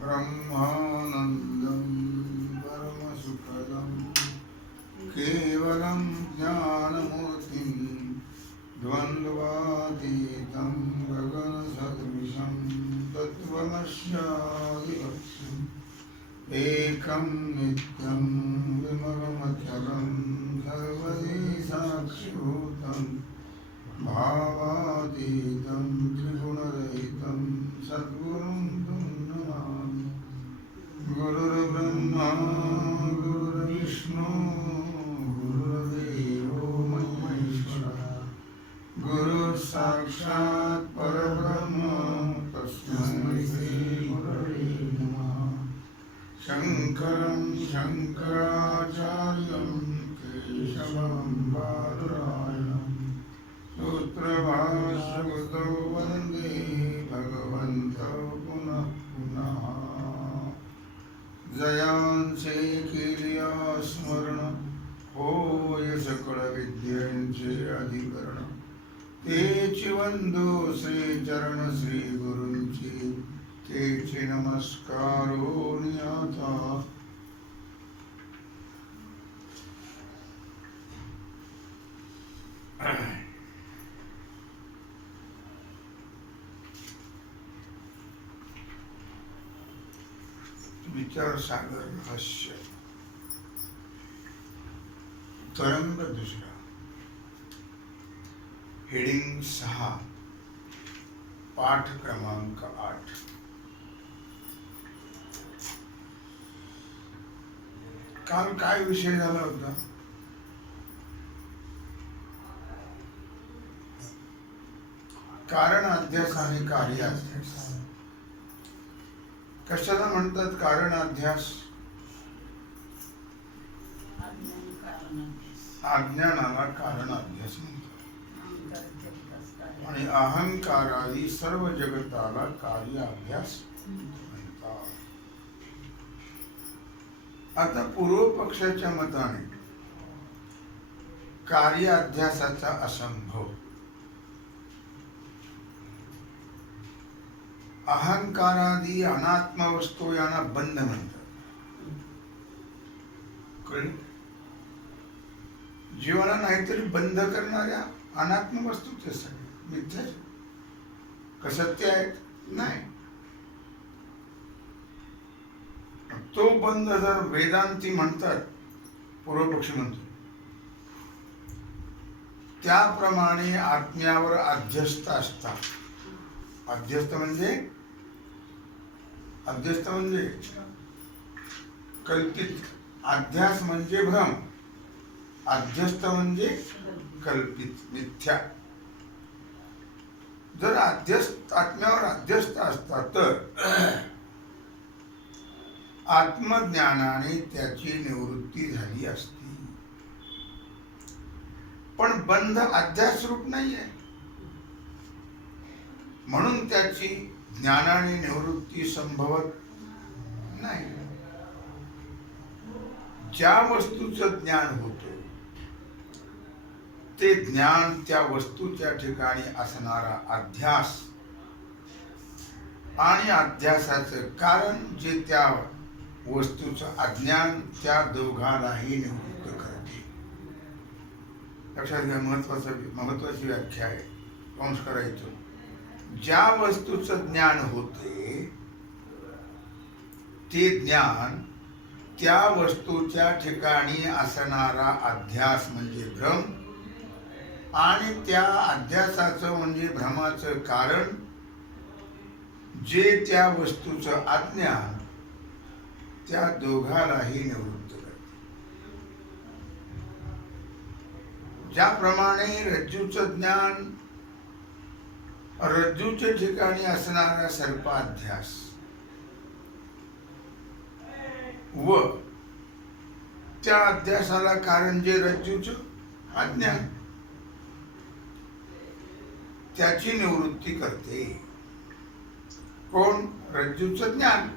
ब्रह्मानन्दं परमसुखदं केवलं ज्ञानमूर्तिं द्वन्द्वातीतं गगनसदृशं तत्त्वमस्यादिलक्ष्यम् एकं नित्यं विमलमचलं सर्वदि साक्षिभूतं भावातीतं त्रिगुणरहितं सद्गुरुं तं नमामि। गुरुर्ब्रह्मा गुरुर्विष्णु गुरुर्देवो महेश्वरः गुरुर्साक्षात् परब्रह्म तस्मै श्रीगुरवे नमः। शङ्करं शङ्कराचार्यं केशवं बादरायणं सूत्रभाष्यकृतौ वन्दे भगवन्तौ पुनः पुनः। जयांचे केलिया स्मरण होय सकळ विद्यांचे अधिकरण तेची वंदो श्री चरण श्री गुरूंची तेची नमस्कारो नियाता। विचार सागर रहस्य तरंग दुसरा हेडिंग 6 पाठ क्रमांक 8। काल काय विषय झाला होता? कारण अध्यास आणि कार्य अध्यास। कशाला म्हणतात कारण अध्यास? अज्ञानाला कारण अध्यास म्हणतात आणि अहंकारादी सर्व जगताला कार्य अभ्यास म्हणतात। आता पूर्व पक्षाच्या मताने कार्य अध्यासाचा असंभव, अहंकारादी अनात्म वस्तू यांना बंध म्हणतात। जीवाला नाहीतरी बंध करणाऱ्या अनात्म वस्तूचे सगळे मिथ्या का सत्य आहेत? नाही। तो बंध जर वेदांती म्हणतात, पूर्वपक्षी म्हणतो, त्याप्रमाणे आत्म्यावर अध्यस्त असतात। अध्यस्त म्हणजे कल्पित, अध्यास म्हणजे भ्रम, अध्यस्त म्हणजे कल्पित मिथ्या। जर आत्म्यावर अध्यस्त असतात तर आत्मज्ञानाने त्याची निवृत्ती झाली असती, पण बंध अध्यास रूप नाहीये, म्हणून त्याची ज्ञानाने निवृत्ती संभवत नाही। ज्या वस्तूचं ज्ञान होतं ते ज्ञान त्या वस्तूच्या ठिकाणी असणारा अध्यास आणि अध्यासाचं कारण जे त्या वस्तूचं अज्ञान, त्या दोघांनाही निवृत्त करते। लक्षात घ्या, महत्वाची व्याख्या आहे, कंस करायचं। ज्या वस्तूचं ज्ञान होते ते ज्ञान त्या वस्तूच्या ठिकाणी असणारा अध्यास म्हणजे भ्रम आणि त्या अध्यासाचं म्हणजे भ्रमाचं कारण जे त्या वस्तूचं अज्ञान, त्या दोघांनाही निवृत्त करते। ज्याप्रमाणे रज्जूचं ज्ञान, रज्जूच्या ठिकाणी असणारा सर्पाध्यास व त्या अध्यासाला कारण जे रज्जूचं अज्ञान, त्याची निवृत्ती करते। कोण? रज्जूचं ज्ञान,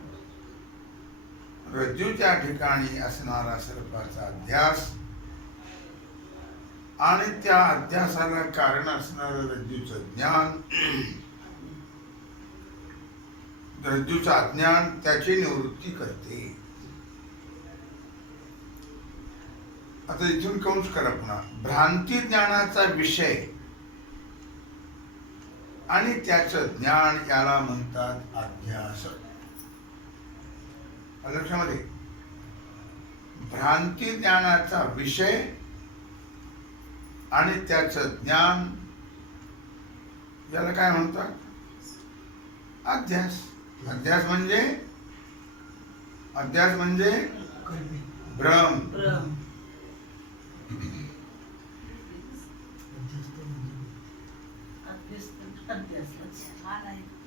रज्जूच्या ठिकाणी असणारा सर्पाचा अध्यास आणि त्या अध्यासाला कारण असणारं रज्जूचं ज्ञान रज्जूचा अज्ञान त्याची निवृत्ती करते. आता इथून कंस करा पुन्हा. भ्रांती ज्ञानाचा विषय आणि त्याचं ज्ञान याला म्हणतात अध्यास. लक्षामध्ये, भ्रांती ज्ञानाचा विषय आणि त्याचं ज्ञान याला काय म्हणतात? अध्यास. अध्यास म्हणजे भ्रम.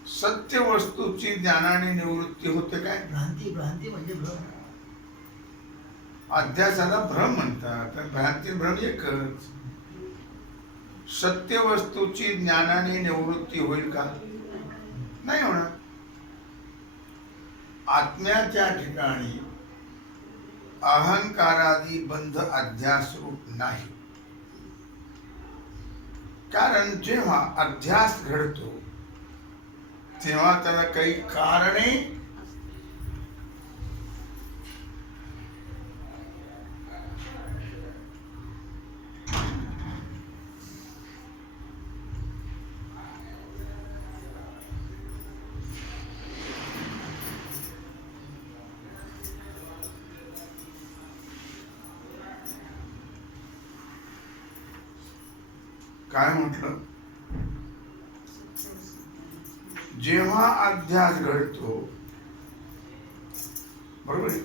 सत्य वस्तूची ज्ञानाने निवृत्ती होते. काय भ्रांती म्हणजे भ्रम. अध्यासाला भ्रम म्हणतात. भ्रांती भ्रम एकच. सत्य वस्तूची ज्ञानाने निवृत्ती होईल का? नाही होणार. आत्म्याच्या ठिकाणी अहंकारादी बंध अध्यास रूप नाही. कारण जेव्हा अध्यास घडतो तेव्हा त्याला काही कारणे काय म्हटलं? जेव्हा अध्यास घडतो, बरोबर आहे,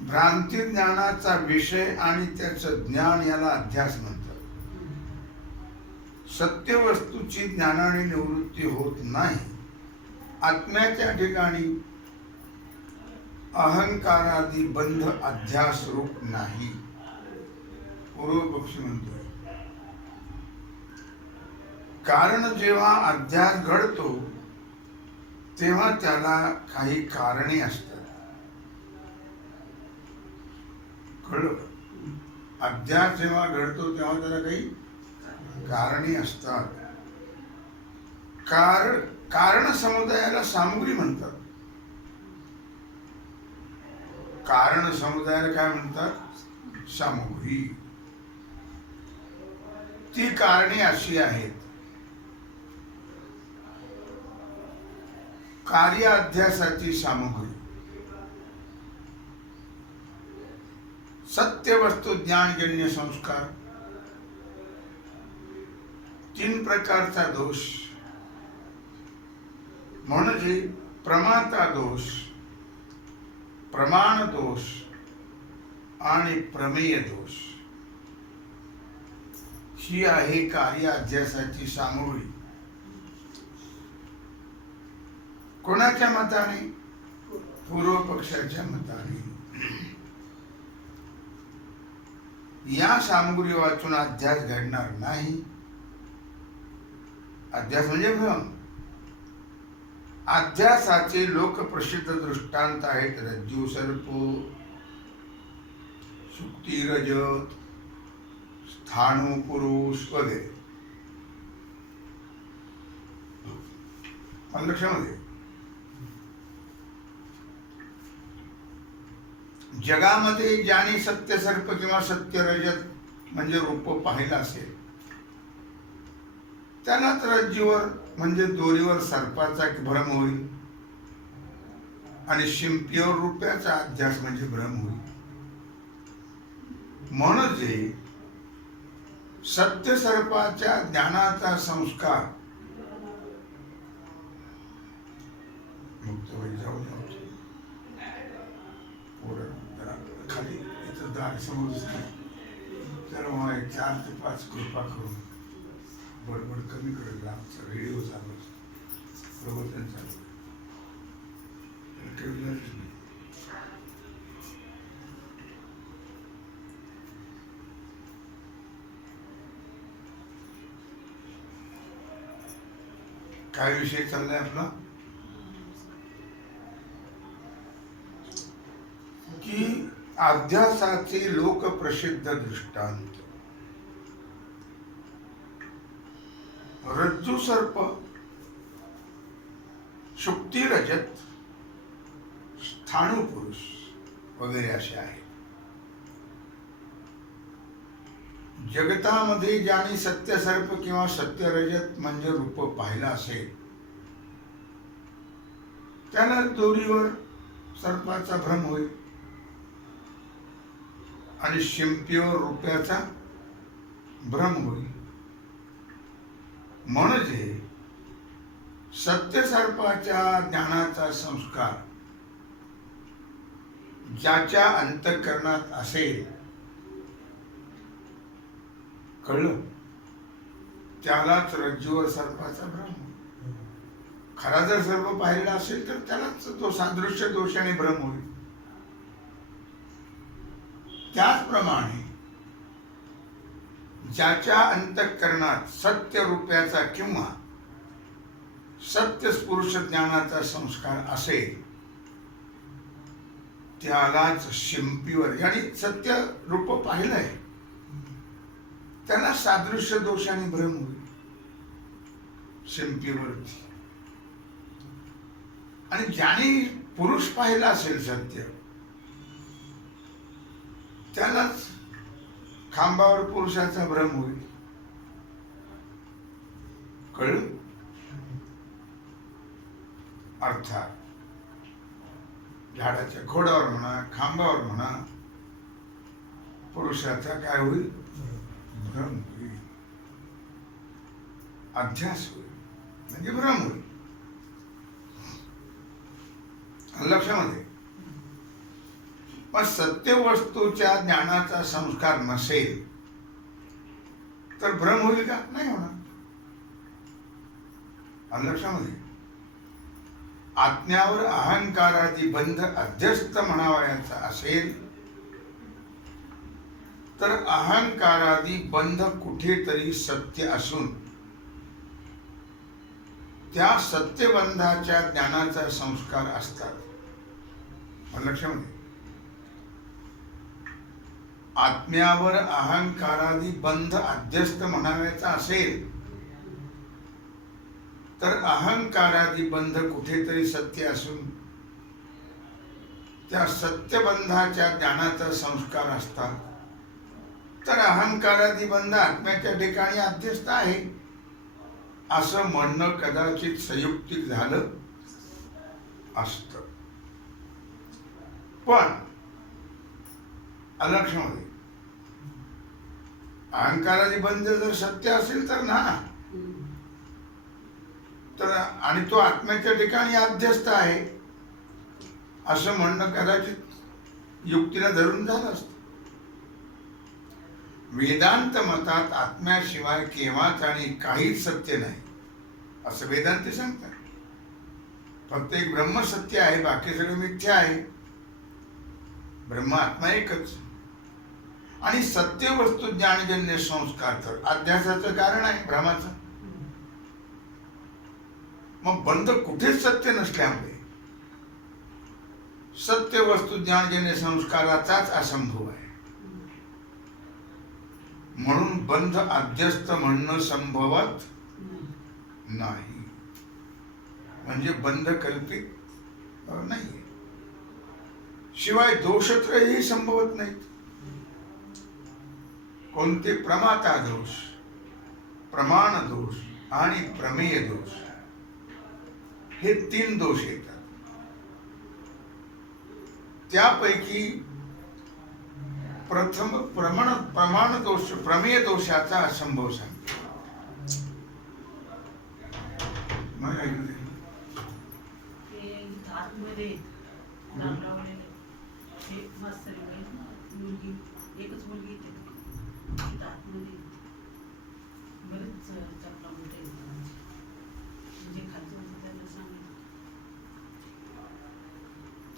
भ्रांती ज्ञानाचा विषय आणि त्याचं ज्ञान याला अध्यास म्हणतात. सत्य वस्तूची ज्ञानाने निवृत्ती होत नाही. आत्म्याच्या ठिकाणी अहंकारादी बंध अध्यास रूप नाही. पूर्व पक्षी म्हणतोय, कारण जेव्हा अध्यास घडतो तेव्हा त्याला काही कारणे असतात. कळलं? अध्यास जेव्हा घडतो तेव्हा त्याला काही कारणे असतात. कारण समुदायाला सामुग्री म्हणतात. कारण समुदायाला काय म्हणतात? सामुग्री. ती कारणे अशी आहेत. कार्य अध्यासाची सामुग्री, सत्य वस्तू ज्ञानजन्य संस्कार, 3 प्रकारचा दोष म्हणजे प्रमाता दोष, प्रमाण दोष आणि प्रमेय दोष. ही आहे कार्य अध्यासाची सामुग्री. कोणाच्या मताने? पूर्व पक्षाच्या मताने. या सामुग्री वाचून अध्यास घडणार नाही. अध्यास म्हणजे भ्रम. अध्यासाचे लोकप्रसिद्ध दृष्टांत आहेत रज्जू सर्प, सुक्ती रजत, स्थाणू पुरुष वगैरे. लक्षामध्ये, जगामध्ये ज्याने सत्य सर्प किंवा सत्य रजत म्हणजे रूप पाहिलं असेल त्यालाच रज्जूवर म्हणजे दोरीवर सर्पाचा भ्रम होईल आणि शिंपीवर रुपयाचा अध्यास म्हणजे भ्रम होईल. म्हणजे सत्य सर्पाच्या ज्ञानाचा संस्कार मुक्त होईल. जाऊन खाली इथं दार समोर तर मला 4 ते 5 कृपा करून बडबड कमी करेल. आमचा व्हिडिओ चालू, प्रवचन चालू, काय विषय चाललाय आपला? की अध्यासाचे लोकप्रसिद्ध दृष्टांत. रज्जू सर्प, शुक्ती रजत, स्थाणू पुरुष वगैरे असे आहेत. जगतामध्ये ज्याने सत्य सर्प किंवा सत्य रजत म्हणजे रूप पाहिलं असेल त्याला दोरीवर सर्पाचा भ्रम होईल आणि शिंपीवर रुपयाचा भ्रम होईल. म्हणजे सत्य सर्पाच्या ज्ञानाचा संस्कार ज्याच्या अंतःकरणात असेल, कळलं, त्यालाच रज्जूवर सर्पाचा भ्रम. खरा जर सर्प पाहिलेला असेल तर त्यालाच तो सादृश्य दोषाने भ्रम होईल. त्याचप्रमाणे ज्याच्या अंतःकरणात सत्य रूपाचा किंवा सत्य पुरुष ज्ञानाचा संस्कार असेल त्यालाच शिंपीवर, यानी सत्य रूप पाहिलंय त्याला सादृश्य दोषाने भ्रम होईल शिंपीवरती. आणि ज्याने पुरुष पाहिला असेल सत्य त्यालाच खांबावर पुरुषाचा भ्रम होईल. कळलं? अर्थात झाडाच्या खोडावर म्हणा, खांबावर म्हणा, पुरुषाचा काय होईल? भ्रम होईल, अध्यास होईल, म्हणजे भ्रम होईल. लक्षामध्ये मग सत्य वस्तूच्या ज्ञानाचा संस्कार नसेल तर भ्रम होईल का? नाही होणार. लक्षामध्ये आत्म्यावर अहंकारादी बंध अध्यस्त म्हणावयाचा असेल तर अहंकारादी बंध कुठेतरी सत्य असून त्या सत्यबंधाच्या ज्ञानाचा संस्कार असतात. लक्षामध्ये आत्म्यावर अहंकारादी बंध अध्यस्त म्हणावायचा असेल तर अहंकारादी बंध कुठेतरी सत्य असून त्या सत्यबंधाच्या ज्ञानाचा संस्कार असतात. तर अहंकारादी बंध आत्म्याच्या ठिकाणी अध्यस्त आहे असं म्हणणं कदाचित संयुक्तिक झालं असत. पण अलक्षमध्ये अहंकारादी बंध जर सत्य असेल तर ना, तर आणि तो आत्म्याच्या ठिकाणी अध्यस्त आहे असं म्हणणं कदाचित युक्तीला धरून झालं असत. वेदांत मतात आत्म्याशिवाय केव्हाच आणि काहीच सत्य नाही असं वेदांती सांगतात. फक्त एक ब्रह्म सत्य आहे, बाकी सगळं मिथ्या आहे. ब्रह्म आत्मा एकच. आणि सत्य वस्तू ज्ञानजन्य संस्कार तर अध्यासाचं कारण आहे भ्रमाचं. मग बंध कुठेच सत्य नसल्यामुळे सत्य वस्तू ज्ञानजन्य संस्काराचाच असंभव आहे. म्हणून बंध अध्यस्त म्हणणं संभवत नाही. म्हणजे बंध कल्पित नाही. शिवाय दोषत्रयही संभवत नाहीत. कोणते? प्रमाता दोष, प्रमाण दोष आणि प्रमेय दोष हे 3 दोष येतात. त्यापैकी प्रथम प्रमाण दोष, प्रमेय दोषाचा असंभव सांगतो. एकच मुलगी बरेच चपला मोठे म्हणजे खालचं त्यांना सांगितलं.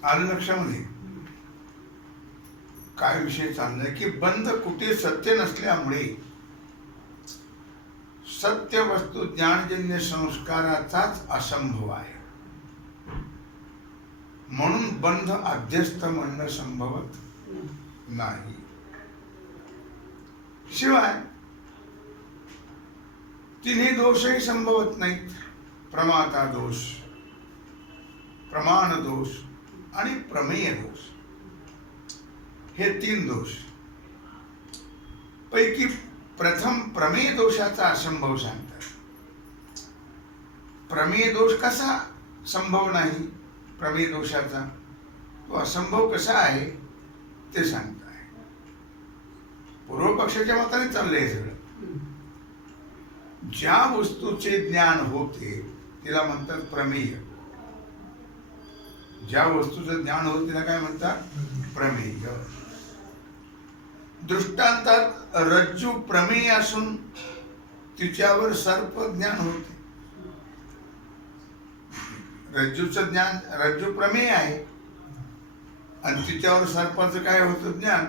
आलं लक्षामध्ये? काय विषय चाललाय की बंध कुठे सत्य नसल्यामुळे सत्य वस्तू ज्ञानजन्य संस्काराचाच असंभव आहे. म्हणून बंध अध्यस्त म्हणणं संभवत नाही. शिवाय तिन्ही दोषही संभवत नाहीत. प्रमाता दोष, प्रमाण दोष आणि प्रमेय दोष, हे 3 दोष पैकी प्रथम प्रमेय दोषाचा असंभव सांगतात. प्रमेय दोष कसा संभव नाही? प्रमेय दोषाचा तो असंभव कसा आहे ते सांगताय. पूर्व पक्षाच्या मताने चाललंय सगळं. ज्या वस्तूचे ज्ञान होते तिला म्हणतात प्रमेय. ज्या वस्तूचं ज्ञान होते तिला काय म्हणतात? प्रमेय. दृष्टांतात रज्जू प्रमेय असून तिच्यावर सर्प ज्ञान होते. रज्जूचं ज्ञान, रज्जू प्रमेय आहे आणि तिच्यावर सर्पाचं काय होतं? ज्ञान.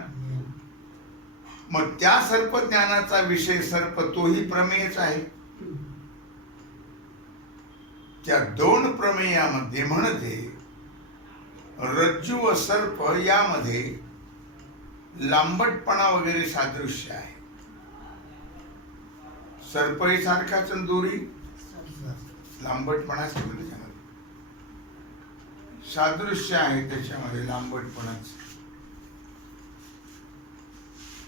मग त्या सर्प ज्ञानाचा विषय सर्प, तोही प्रमेयच आहे. त्या 2 प्रमेयामध्ये म्हणते रज्जू व सर्प यामध्ये लांबटपणा वगैरे सादृश्य आहे. सर्पही सारखाच आणि दोरी लांबटपणाच त्याच्यामध्ये सादृश्य आहे. त्याच्यामध्ये लांबटपणाच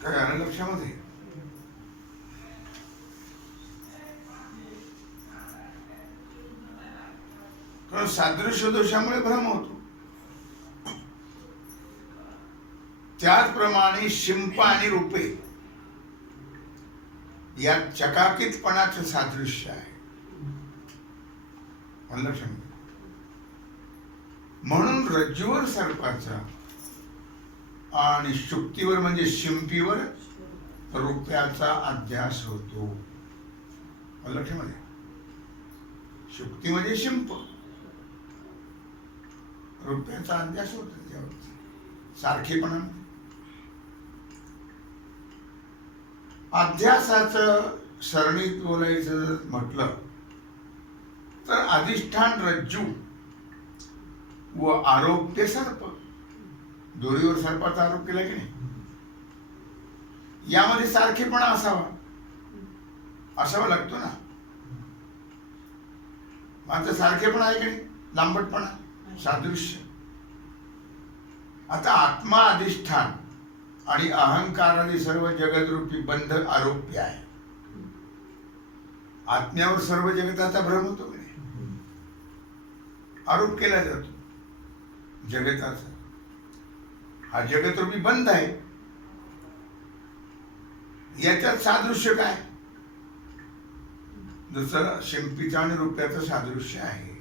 काय आलं लक्षामध्ये? कारण सादृश्य दोषामुळे भ्रम होतो. त्याचप्रमाणे शिंप आणि रूपे यात चकाकीतपणाचं सादृश्य आहे. लक्षात. म्हणून रज्जूवर सर्पाचा आणि शुक्तीवर म्हणजे शिंपीवर रुपयाचा अध्यास होतो. लक्षामध्ये. शुक्ती म्हणजे शिंप, रुपयाचा अध्यास होतो त्याच्यावर सारखेपणा. अध्यासाचं सरणीत बोलायचं म्हटलं तर अधिष्ठान रज्जू व आरोप्य सर्प. दोरीवर सर्पाचा आरोप केला की नाही? यामध्ये सारखेपणा असावा लागतो ना. मात्र सारखेपणा आहे की नाही? लांबटपणा, सादृश्य. आता आत्मा अधिष्ठान आणि अहंकाराने सर्व जगदरूपी बंध आरोप्य आहे. आत्म्यावर सर्व जगताचा भ्रम होतो की नाही? आरोप केला जातो जगताचा. हा जगतरूपी बंध आहे. याच्यात सादृश्य काय? जसं शिंपीचं आणि रुपयाचं सादृश्य आहे,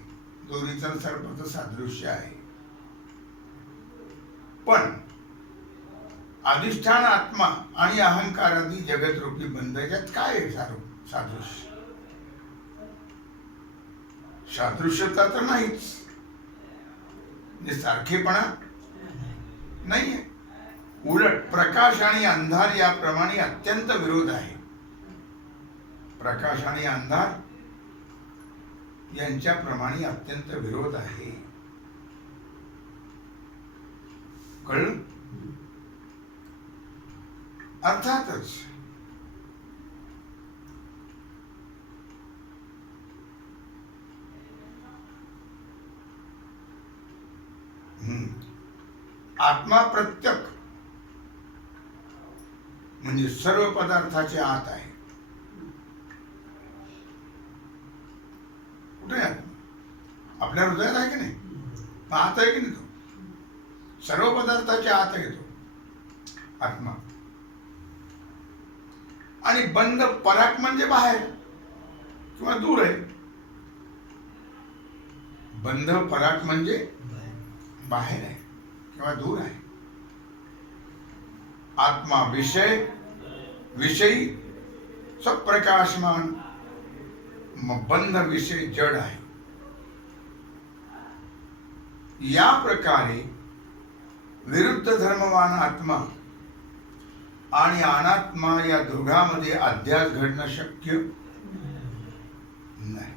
दोरीचं आणि सर्पाचं सादृश्य आहे. पण अधिष्ठान आत्मा आणि अहंकारादी जगतरूपी बंध याच्यात काय आहे सादृश्य? सादृश्यता तर नाहीच. सारखेपणा नाहीये. उलट प्रकाश आणि अंधार याप्रमाणे अत्यंत विरोध आहे. प्रकाश आणि अंधार यांच्याप्रमाणे अत्यंत विरोध आहे. कळलं? अर्थातच आत्मा प्रत्यक म्हणजे सर्व पदार्थाचे आत आहे. कुठे आहे? आपल्या हृदयात आहे की नाही? आत आहे की नाही? तो सर्व पदार्थाच्या आत आहे तो आत्मा. आणि बंध पराक म्हणजे बाहेर किंवा दूर आहे. बंध पराक म्हणजे बाहेर आहे किंवा दूर आहे. आत्मा विषयी सब प्रकाशमान, बंध विषय जड आहे. या प्रकारे विरुद्ध धर्मवान आत्मा आणि अनात्मा या दोघांमध्ये अध्यास घडणं शक्य नाही.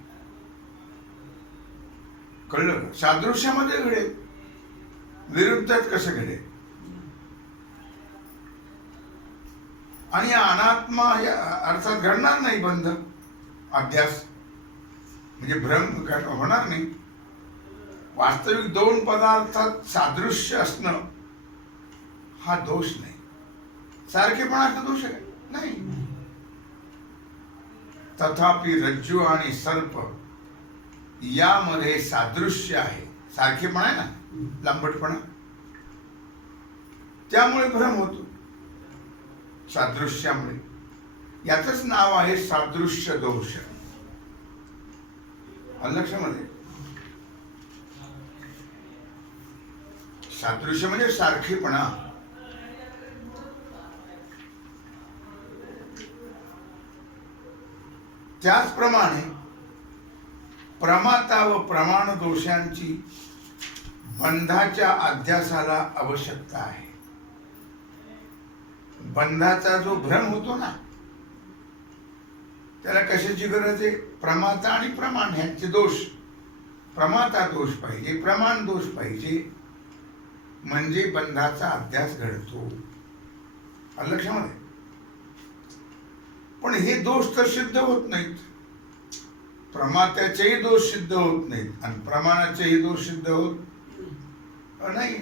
कळलं? सादृश्यामध्ये घडेल, विरुद्धात कसं घडेल? आणि अनात्मा या अर्थात घडणार नाही बंध. अध्यास म्हणजे भ्रम होणार नाही. वास्तविक दोन पदार्थात सादृश्य असणं हा दोष नाही. सारखेपणाचा दोष आहे नाही. तथापि रज्जू आणि सर्प यामध्ये सादृश्य आहे, सारखेपणा आहे ना, लांबटपणा, त्यामुळे भ्रम होतो सादृश्यामुळे. याचंच नाव आहे सादृश्य दोष. लक्षामध्ये सादृश्य म्हणजे सारखेपणा. त्याचप्रमाणे प्रमाता व प्रमाण दोषांची बंधाच्या अध्यासाला आवश्यकता आहे. बंधाचा जो भ्रम होतो ना, त्याला कशाची गरज आहे? प्रमाता आणि प्रमाण ह्यांचे दोष. प्रमाता दोष पाहिजे, प्रमाण दोष पाहिजे, म्हणजे बंधाचा अध्यास घडतो. लक्षामध्ये. पण हे दोष तर सिद्ध होत नाहीत. प्रमात्याचेही दोष सिद्ध होत नाहीत आणि प्रमाणाचेही दोष सिद्ध होत नाही.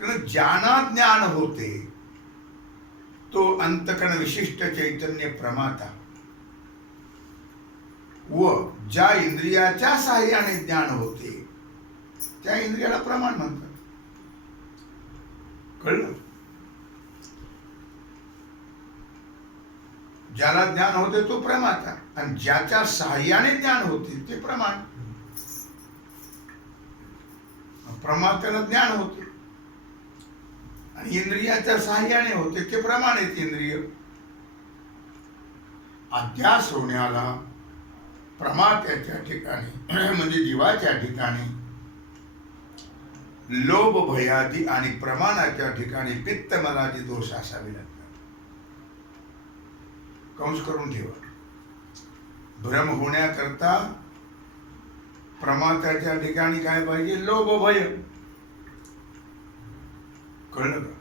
कारण ज्याना ज्ञान होते तो अंतकरण विशिष्ट चैतन्य प्रमाता व ज्या इंद्रियाच्या साहाय्याने ज्ञान होते त्या इंद्रियाला प्रमाण म्हणतात. कळलं? ज्याला ज्ञान होते तो प्रमाता आणि ज्याच्या साहाय्याने ज्ञान होते ते प्रमाण. प्रमात्याला ज्ञान होते आणि इंद्रियाच्या साहाय्याने होते ते प्रमाण आहेत इंद्रिय. अध्यास होण्याला प्रमात्याच्या ठिकाणी म्हणजे जीवाच्या ठिकाणी लोभ भयादी आणि प्रमाणाच्या ठिकाणी पित्त मलादी दोष असावे लागतात. कंस करून ठेवा. भ्रम होण्याकरता प्रमात्याच्या ठिकाणी काय पाहिजे? लोभ भय. कळलं का?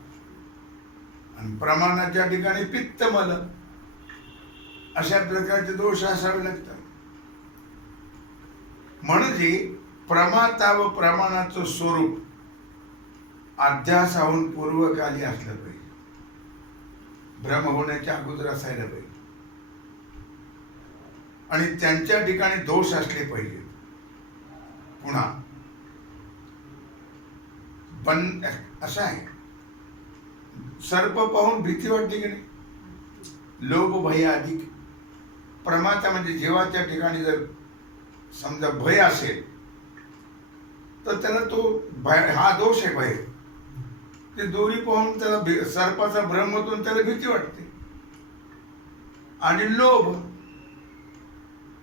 आणि प्रमाणाच्या ठिकाणी पित्त मल अशा प्रकारचे दोष असावे लागतात. म्हणजे प्रमाता व प्रमाणाचं स्वरूप अध्यासाहून पूर्वकाली असलं पाहिजे. भ्रम होण्याच्या अगोदर असायला पाहिजे आणि त्यांच्या ठिकाणी दोष असले पाहिजे. पुन्हा पण असं आहे, सर्प पाहून भीती वाटते की नाही? लोभ भय अधिक. प्रमाता म्हणजे जीवाच्या ठिकाणी जर समजा भय असेल तर त्याला तो भय हा दोष आहे. भय ते दोरी पाहून त्याला सर्पाचा भ्रम होतो आणि त्याला भीती वाटते. आणि लोभ,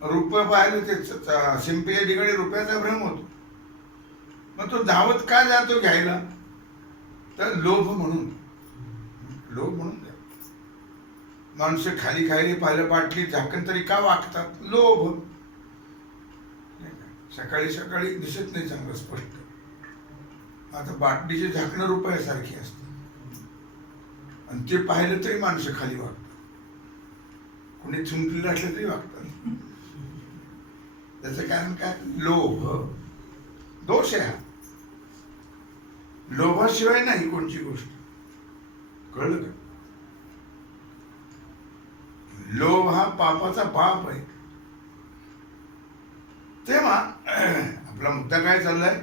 रुपये पाहिलं ते शिंपीच्या ठिकाणी रुपयाचा भ्रम होतो, मग तो धावत का जातो घ्यायला? तर लोभ म्हणून. लोभ म्हणून माणसं खाली खायला पाहिलं बाटली झाकण तरी का वागतात? लोभ. सकाळी सकाळी दिसत नाही चांगलं स्पष्ट. आता बाटलीचे झाकणं रुपयासारखी असतात आणि ते पाहिलं तरी माणसं खाली वागतात. कोणी चुंकलेलं असलं तरी वागतात. त्याचं कारण काय? लोभ. दोष आहे हा. लोभाशिवाय नाही कोणची गोष्ट. कळलं का? लोभ हा पापाचा बाप आहे. तेव्हा आपला मुद्दा काय चाललाय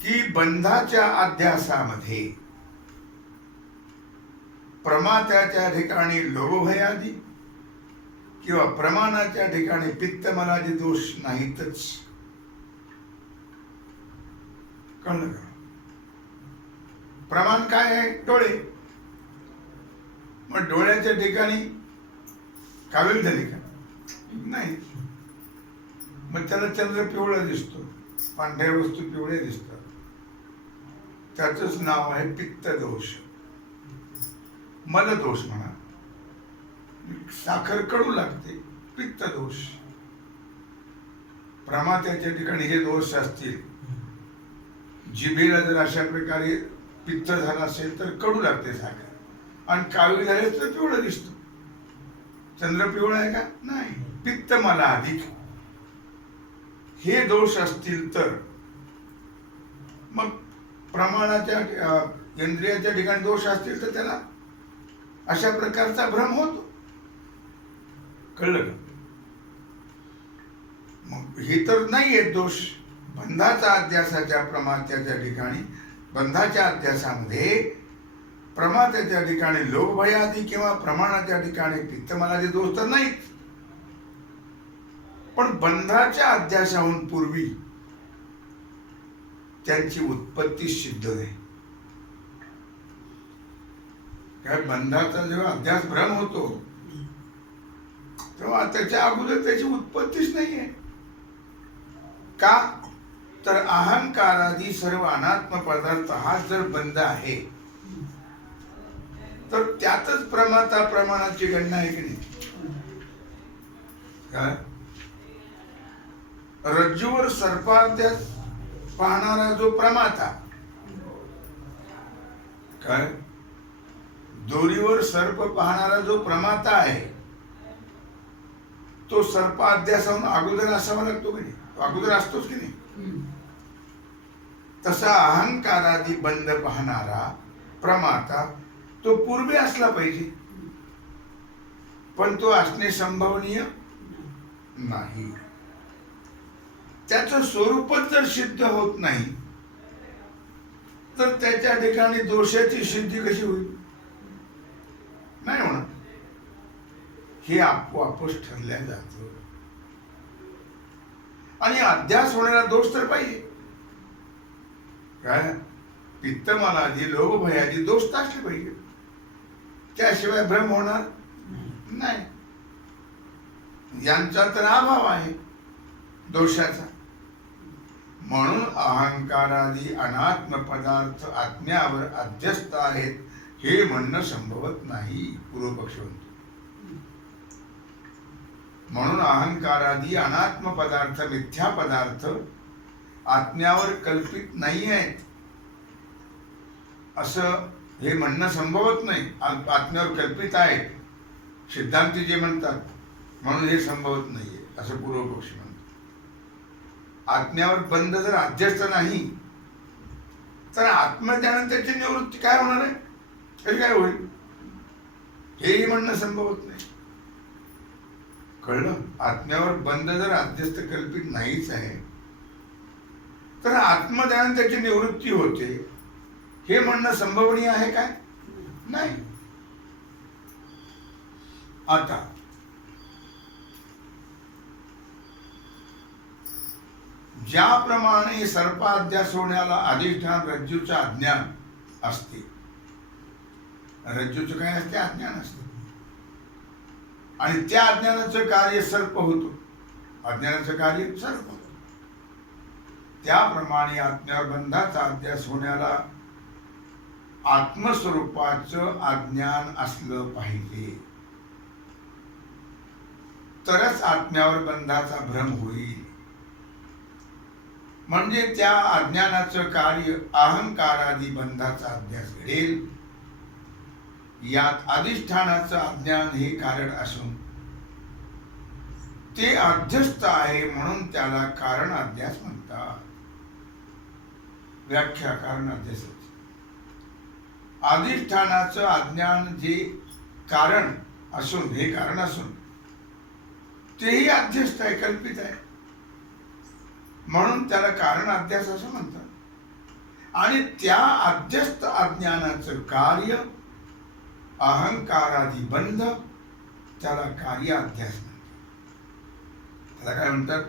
की बंधाच्या अध्यासामध्ये प्रमात्याच्या ठिकाणी लोभभयादी किंवा प्रमाणाच्या ठिकाणी पित्तमलादी दोष नाहीतच. कळलं का? प्रमाण काय आहे? डोळे. मग डोळ्याच्या ठिकाणी कावीळ झाली का? नाही. मग त्याला चंद्र पिवळा दिसतो, पांढऱ्या वस्तू पिवळ्या दिसतात. त्याचंच नाव आहे पित्त दोष. मलदोष म्हणा. साखर कडू लागते, पित्त दोष. प्रमात्याच्या ठिकाणी हे दोष असतील, जिभेला जर अशा प्रकारे पित्त झाला असेल तर कडू लागते साखर, आणि कावीळ झाले तर पिवळं दिसतं. चंद्र पिवळा आहे का? नाही. पित्त मला अधिक हे दोष असतील तर मग प्रमाणाच्या इंद्रियाच्या ठिकाणी दोष असतील तर त्याला अशा प्रकारचा भ्रम होतो. कळलं का? मग हे तर नाहीये दोष. बंधाचा अध्यासाच्या प्रमात्याच्या ठिकाणी, बंधाच्या अध्यासामध्ये प्रमात्याच्या ठिकाणी लोभभयादी किंवा प्रमाणाच्या ठिकाणी पित्तमलादी दोष तर नाहीच. पण बंधाच्या अध्यासाहून पूर्वी त्यांची उत्पत्ती सिद्ध नाही. काय बंधाचा जेव्हा अध्यास भ्रम होतो तेव्हा त्याच्या अगोदर त्याची उत्पत्तीच नाहीये. का? तर अहंकारादी सर्व अनात्म पदार्थ हा जर बंध आहे तर त्यातच प्रमाता प्रमाणाची गणना आहे की नाही? काय? रज्जूवर सर्पाध्यास पाहणारा जो प्रमाता, काय दोरीवर सर्प पाहणारा जो प्रमाता आहे तो सर्प अध्यासाहून अगोदर असावा लागतो की नाही? अगोदर असतोच की नाही? तसा अहंकारादी बंध पाहणारा प्रमाता तो पूर्वी असला पाहिजे, पण तो असणे संभवनीय नाही. त्याचं स्वरूपच जर सिद्ध होत नाही तर त्याच्या ठिकाणी दोषाची सिद्धी कशी होईल? नाही होणार. हे आपोआपच ठरल्या जातं. आणि अध्यास होणारा दोष तर पाहिजे. काय? पित्तमलादी लोभभयादी दोष तर असले पाहिजे. त्याशिवाय भ्रम होणार नाही. यांचा तर अभाव आहे दोषाचा. म्हणून अहंकारादी अनात्म पदार्थ आत्म्यावर अध्यस्त आहेत हे म्हणणं संभवत नाही. पूर्वपक्ष म्हणतो. म्हणून अहंकारादी अनात्म पदार्थ मिथ्या पदार्थ आत्म्यावर कल्पित नाही आहेत असं हे म्हणणं संभवत नाही. आत्म्यावर कल्पित आहेत सिद्धांती जे म्हणतात, म्हणून हे संभवत नाहीये असं पूर्वपक्षी म्हणतो. आत्म्यावर बंध जर अध्यस्त नाही तर आत्मज्ञानाची निवृत्ती काय होणार आहे? कधी काय होईल? हेही म्हणणं संभवत नाही. कळलं? आत्म्यावर बंध जर अध्यस्त कल्पित नाहीच आहे तर आत्मज्ञान त्याची निवृत्ती होते हे म्हणणं संभवनीय आहे काय? नाही. आता ज्याप्रमाणे सर्पाध्यास होण्याला अधिष्ठान रज्जूचं अज्ञान असते, रज्जूचं काय असते? अज्ञान असते. आणि त्या अज्ञानाचं कार्य सर्प होतो. अज्ञानाचं कार्य सर्प होतं. त्याप्रमाणे आत्म्यावर बंधाचा अध्यास होण्याला आत्मस्वरूपाचं अज्ञान असलं पाहिजे, तरच आत्म्यावर बंधाचा भ्रम होईल. म्हणजे त्या अज्ञानाचं कार्य अहंकारादी बंधाचा अध्यास घडेल. यात अधिष्ठानाचं अज्ञान हे कारण असून ते अध्यस्त आहे म्हणून त्याला कारण अध्यास म्हणतात. व्याख्या कारण अध्यासाची. अधिष्ठानाचं अज्ञान जे कारण असून, हे कारण असून तेही अध्यस्त आहे, कल्पित आहे, म्हणून त्याला कारण अध्यास असं म्हणतात. आणि त्या अध्यस्त अज्ञानाचं कार्य अहंकारादी बंध त्याला कार्य अध्यास म्हणतात. त्याला काय म्हणतात?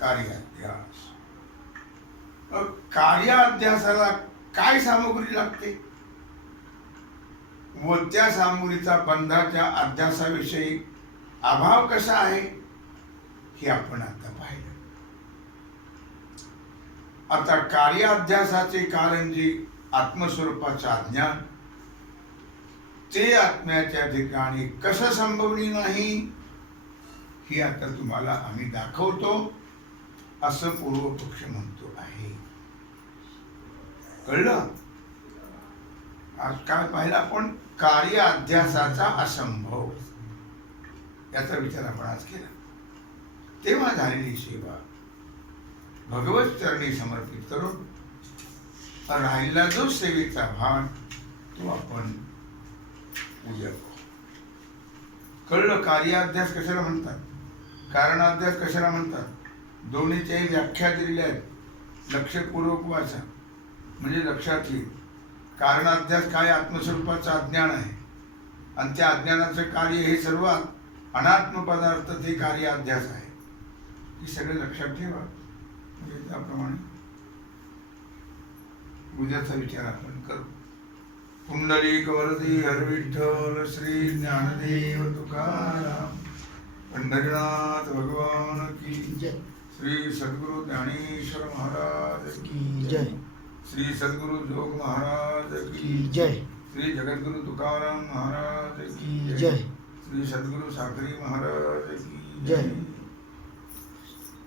कार्य अध्यास. कार्य अध्यासाला काय सामग्री लागते व त्या सामग्रीचा बंधाच्या अध्यासाविषयी अभाव कसा आहे हे आपण आता पाहिलं. आता कार्य अध्यासाचे कारण जे आत्मस्वरूपाचं अज्ञान, ते आत्म्याच्या ठिकाणी कसं संभवनीय नाही हे आता तुम्हाला आम्ही दाखवतो असं पूर्वपक्ष म्हणतो आहे. कळलं? आज काय पाहिलं आपण? कार्य अध्यासाचा असंभव. याचा विचार आपण आज केला. तेव्हा झालेली सेवा भगवत चरणी समर्पित करून राहिला जो सेवेचा भाग तो आपण उद्या पाहू. कळलं कार्याध्यास कशाला म्हणतात, कारणाध्यास कशाला म्हणतात, दोन्हीच्याही व्याख्या दिलेल्या आहेत. लक्षपूर्वक वाचा म्हणजे लक्षात येईल. कारणाध्यास काय, आत्मस्वरूपाचं अज्ञान आहे आणि त्या अज्ञानाचं कार्य हे सर्व अनात्म पदार्थ ते कार्याध्यास आहे. हे सगळे लक्षात ठेवा. म्हणजे त्याप्रमाणे उद्याचा विचार आपण करू. पुंडलिक वरदी हरविठ्ठल श्री ज्ञानदेव तुकाराम पंढरीनाथ भगवान की जय. श्री सद्गुरु ज्ञानेश्वर महाराज की जय. श्री सद्गुरु जोग महाराज की जय. श्री जगद्गुरु तुकाराम महाराज की जय. श्री सद्गुरु साखरी महाराज की जय.